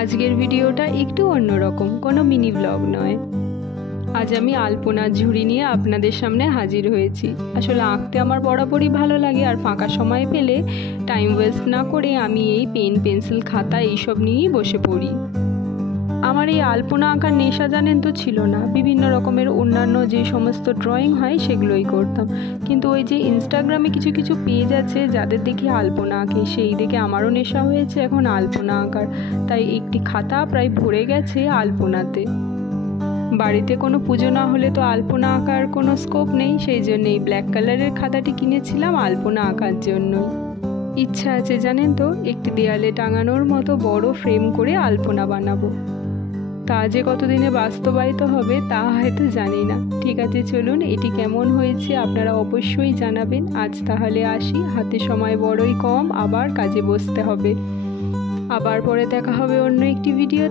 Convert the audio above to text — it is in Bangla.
আজকের ভিডিওটা একটু অন্যরকম, কোনো মিনি ব্লগ নয়। আজ আমি আলপনার ঝুড়ি নিয়ে আপনাদের সামনে হাজির হয়েছি। আসলে আঁকতে আমার বরাবরই ভালো লাগে, আর ফাঁকা সময় পেলে টাইম ওয়েস্ট না করে আমি এই পেন পেন্সিল খাতা এইসব নিয়েই বসে পড়ি। আমার এই আলপনা আঁকার নেশা জানেন তো ছিল না, বিভিন্ন রকমের অন্যান্য যে সমস্ত ড্রয়িং হয় সেগুলোই করতাম। কিন্তু ওই যে ইনস্টাগ্রামে কিছু কিছু পেজ আছে যাদের দেখি আলপনা আঁকে, সেই দেখে আমারও নেশা হয়েছে এখন আলপনা আঁকার। তাই একটি খাতা প্রায় ভরে গেছে আলপনাতে। বাড়িতে কোনো পুজো না হলে তো আলপনা আঁকার কোনো স্কোপ নেই, সেই জন্য এই ব্ল্যাক কালারের খাতাটি কিনেছিলাম আলপনা আঁকার জন্য। ইচ্ছা আছে জানেন তো, একটি দেয়ালে টাঙানোর মতো বড় ফ্রেম করে আলপনা বানাবো। তা যে কতদিনে বাস্তবায়িত হবে তা হয়তো জানি না। ঠিক আছে, চলুন এটি কেমন হয়েছে আপনারা অবশ্যই জানাবেন। আজ তাহলে আসি, হাতে সময় বড়ই কম, আবার কাজে বসতে হবে। আবার পরে দেখা হবে অন্য একটি ভিডিও।